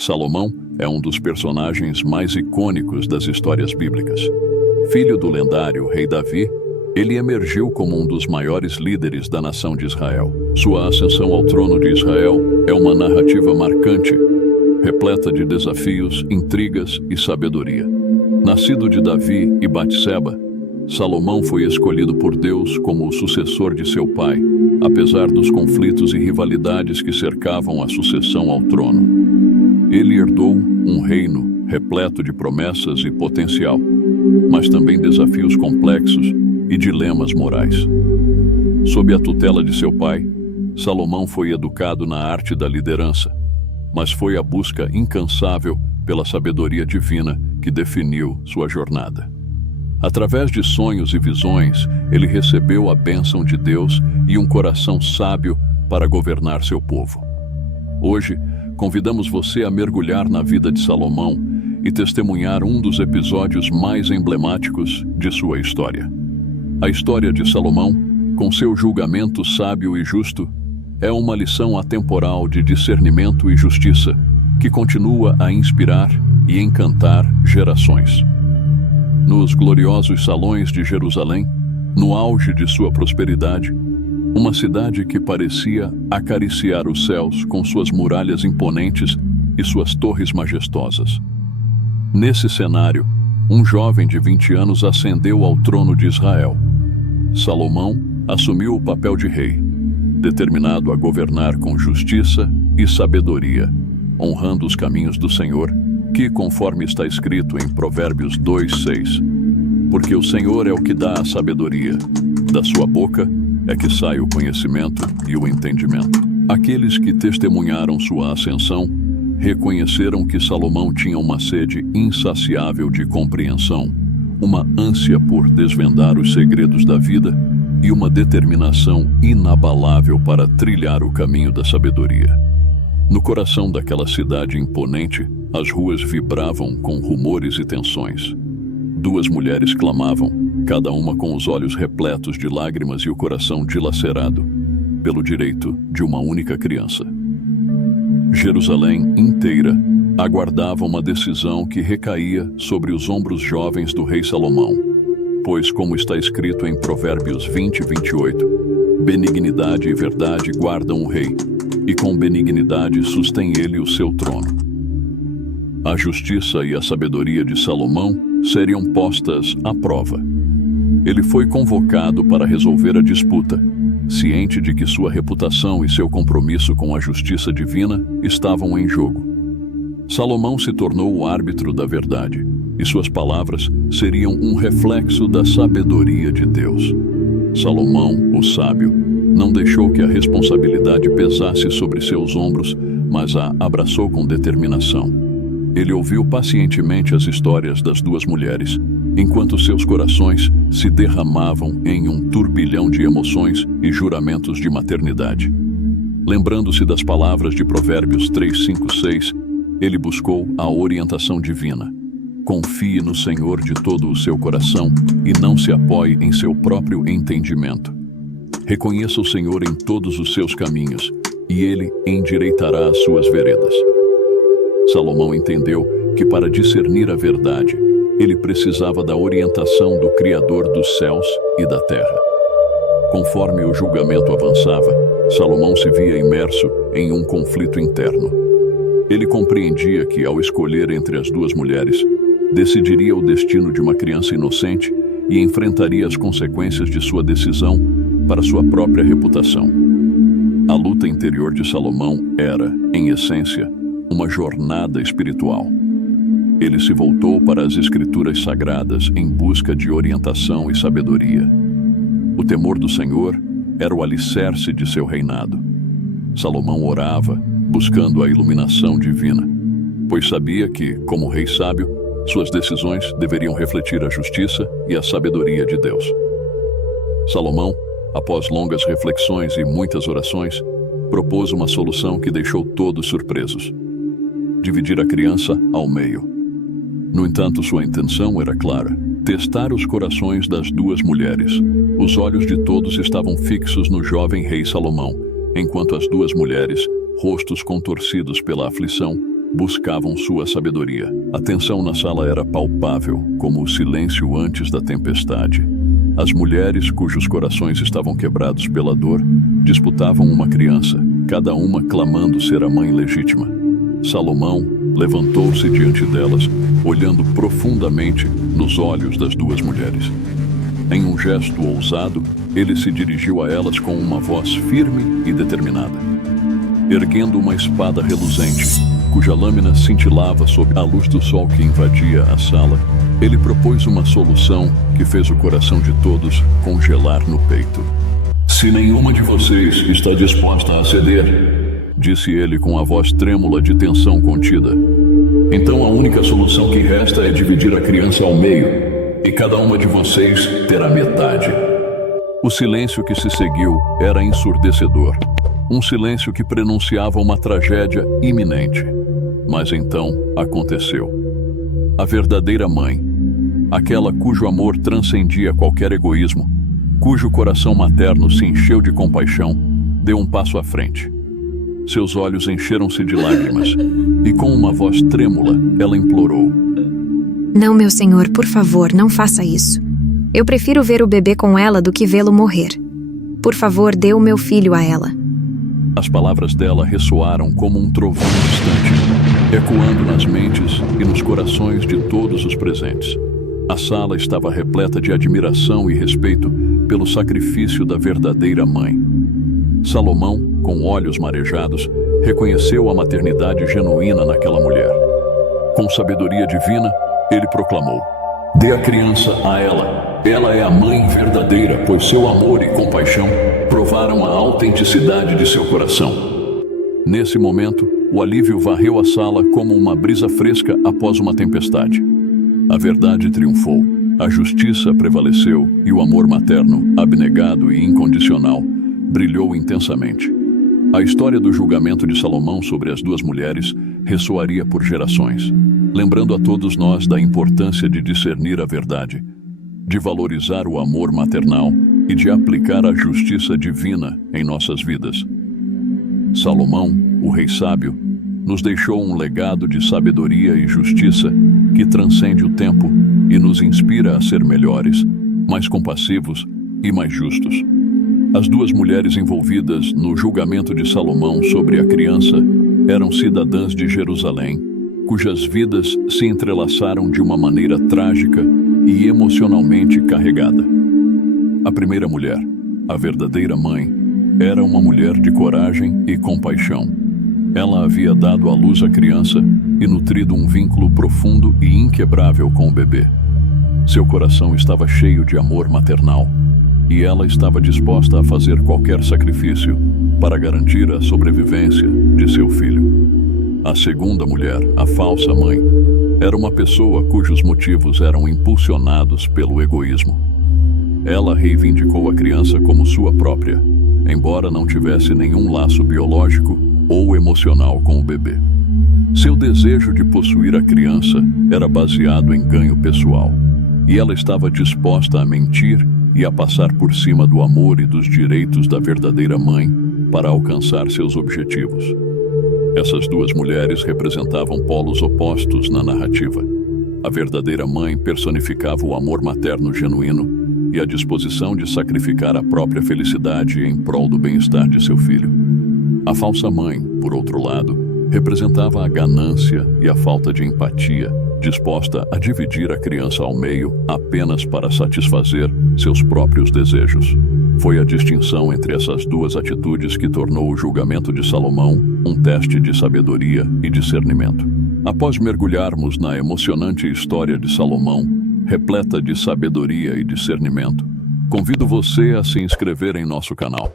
Salomão é um dos personagens mais icônicos das histórias bíblicas. Filho do lendário rei Davi, ele emergiu como um dos maiores líderes da nação de Israel. Sua ascensão ao trono de Israel é uma narrativa marcante, repleta de desafios, intrigas e sabedoria. Nascido de Davi e Batseba, Salomão foi escolhido por Deus como o sucessor de seu pai, apesar dos conflitos e rivalidades que cercavam a sucessão ao trono. Ele herdou um reino repleto de promessas e potencial, mas também desafios complexos e dilemas morais. Sob a tutela de seu pai, Salomão foi educado na arte da liderança, mas foi a busca incansável pela sabedoria divina que definiu sua jornada. Através de sonhos e visões, ele recebeu a bênção de Deus e um coração sábio para governar seu povo. Hoje, convidamos você a mergulhar na vida de Salomão e testemunhar um dos episódios mais emblemáticos de sua história. A história de Salomão, com seu julgamento sábio e justo, é uma lição atemporal de discernimento e justiça que continua a inspirar e encantar gerações. Nos gloriosos salões de Jerusalém, no auge de sua prosperidade, uma cidade que parecia acariciar os céus com suas muralhas imponentes e suas torres majestosas. Nesse cenário, um jovem de 20 anos ascendeu ao trono de Israel. Salomão assumiu o papel de rei, determinado a governar com justiça e sabedoria, honrando os caminhos do Senhor, que, conforme está escrito em Provérbios 2:6, porque o Senhor é o que dá a sabedoria, da sua boca é que sai o conhecimento e o entendimento. Aqueles que testemunharam sua ascensão reconheceram que Salomão tinha uma sede insaciável de compreensão, uma ânsia por desvendar os segredos da vida e uma determinação inabalável para trilhar o caminho da sabedoria. No coração daquela cidade imponente, as ruas vibravam com rumores e tensões. Duas mulheres clamavam, cada uma com os olhos repletos de lágrimas e o coração dilacerado, pelo direito de uma única criança. Jerusalém inteira aguardava uma decisão que recaía sobre os ombros jovens do rei Salomão, pois, como está escrito em Provérbios 20:28, benignidade e verdade guardam o rei, e com benignidade sustém ele o seu trono. A justiça e a sabedoria de Salomão seriam postas à prova. Ele foi convocado para resolver a disputa, ciente de que sua reputação e seu compromisso com a justiça divina estavam em jogo. Salomão se tornou o árbitro da verdade, e suas palavras seriam um reflexo da sabedoria de Deus. Salomão, o sábio, não deixou que a responsabilidade pesasse sobre seus ombros, mas a abraçou com determinação. Ele ouviu pacientemente as histórias das duas mulheres, enquanto seus corações se derramavam em um turbilhão de emoções e juramentos de maternidade. Lembrando-se das palavras de Provérbios 3:5-6, ele buscou a orientação divina. Confie no Senhor de todo o seu coração e não se apoie em seu próprio entendimento. Reconheça o Senhor em todos os seus caminhos, e ele endireitará as suas veredas. Salomão entendeu que para discernir a verdade, ele precisava da orientação do Criador dos céus e da terra. Conforme o julgamento avançava, Salomão se via imerso em um conflito interno. Ele compreendia que, ao escolher entre as duas mulheres, decidiria o destino de uma criança inocente e enfrentaria as consequências de sua decisão para sua própria reputação. A luta interior de Salomão era, em essência, uma jornada espiritual. Ele se voltou para as Escrituras Sagradas em busca de orientação e sabedoria. O temor do Senhor era o alicerce de seu reinado. Salomão orava, buscando a iluminação divina, pois sabia que, como rei sábio, suas decisões deveriam refletir a justiça e a sabedoria de Deus. Salomão, após longas reflexões e muitas orações, propôs uma solução que deixou todos surpresos: dividir a criança ao meio. No entanto, sua intenção era clara: testar os corações das duas mulheres. Os olhos de todos estavam fixos no jovem rei Salomão, enquanto as duas mulheres, rostos contorcidos pela aflição, buscavam sua sabedoria. A tensão na sala era palpável, como o silêncio antes da tempestade. As mulheres, cujos corações estavam quebrados pela dor, disputavam uma criança, cada uma clamando ser a mãe legítima. Salomão levantou-se diante delas, olhando profundamente nos olhos das duas mulheres. Em um gesto ousado, ele se dirigiu a elas com uma voz firme e determinada. Erguendo uma espada reluzente, cuja lâmina cintilava sob a luz do sol que invadia a sala, ele propôs uma solução que fez o coração de todos congelar no peito. "Se nenhuma de vocês está disposta a ceder", disse ele com a voz trêmula de tensão contida, "então a única solução que resta é dividir a criança ao meio, e cada uma de vocês terá metade." O silêncio que se seguiu era ensurdecedor. Um silêncio que prenunciava uma tragédia iminente. Mas então aconteceu. A verdadeira mãe, aquela cujo amor transcendia qualquer egoísmo, cujo coração materno se encheu de compaixão, deu um passo à frente. Seus olhos encheram-se de lágrimas, e com uma voz trêmula, ela implorou: "Não, meu senhor, por favor, não faça isso. Eu prefiro ver o bebê com ela do que vê-lo morrer. Por favor, dê o meu filho a ela." As palavras dela ressoaram como um trovão distante, ecoando nas mentes e nos corações de todos os presentes. A sala estava repleta de admiração e respeito pelo sacrifício da verdadeira mãe. Salomão, com olhos marejados, reconheceu a maternidade genuína naquela mulher. Com sabedoria divina, ele proclamou: "Dê a criança a ela. Ela é a mãe verdadeira, pois seu amor e compaixão provaram a autenticidade de seu coração." Nesse momento, o alívio varreu a sala como uma brisa fresca após uma tempestade. A verdade triunfou, a justiça prevaleceu e o amor materno, abnegado e incondicional, brilhou intensamente. A história do julgamento de Salomão sobre as duas mulheres ressoaria por gerações, lembrando a todos nós da importância de discernir a verdade, de valorizar o amor maternal e de aplicar a justiça divina em nossas vidas. Salomão, o rei sábio, nos deixou um legado de sabedoria e justiça que transcende o tempo e nos inspira a ser melhores, mais compassivos e mais justos. As duas mulheres envolvidas no julgamento de Salomão sobre a criança eram cidadãs de Jerusalém, cujas vidas se entrelaçaram de uma maneira trágica e emocionalmente carregada. A primeira mulher, a verdadeira mãe, era uma mulher de coragem e compaixão. Ela havia dado à luz a criança e nutrido um vínculo profundo e inquebrável com o bebê. Seu coração estava cheio de amor maternal, e ela estava disposta a fazer qualquer sacrifício para garantir a sobrevivência de seu filho. A segunda mulher, a falsa mãe, era uma pessoa cujos motivos eram impulsionados pelo egoísmo. Ela reivindicou a criança como sua própria, embora não tivesse nenhum laço biológico ou emocional com o bebê. Seu desejo de possuir a criança era baseado em ganho pessoal, e ela estava disposta a mentir e a passar por cima do amor e dos direitos da verdadeira mãe para alcançar seus objetivos. Essas duas mulheres representavam polos opostos na narrativa. A verdadeira mãe personificava o amor materno genuíno e a disposição de sacrificar a própria felicidade em prol do bem-estar de seu filho. A falsa mãe, por outro lado, representava a ganância e a falta de empatia, disposta a dividir a criança ao meio apenas para satisfazer seus próprios desejos. Foi a distinção entre essas duas atitudes que tornou o julgamento de Salomão um teste de sabedoria e discernimento. Após mergulharmos na emocionante história de Salomão, repleta de sabedoria e discernimento, convido você a se inscrever em nosso canal.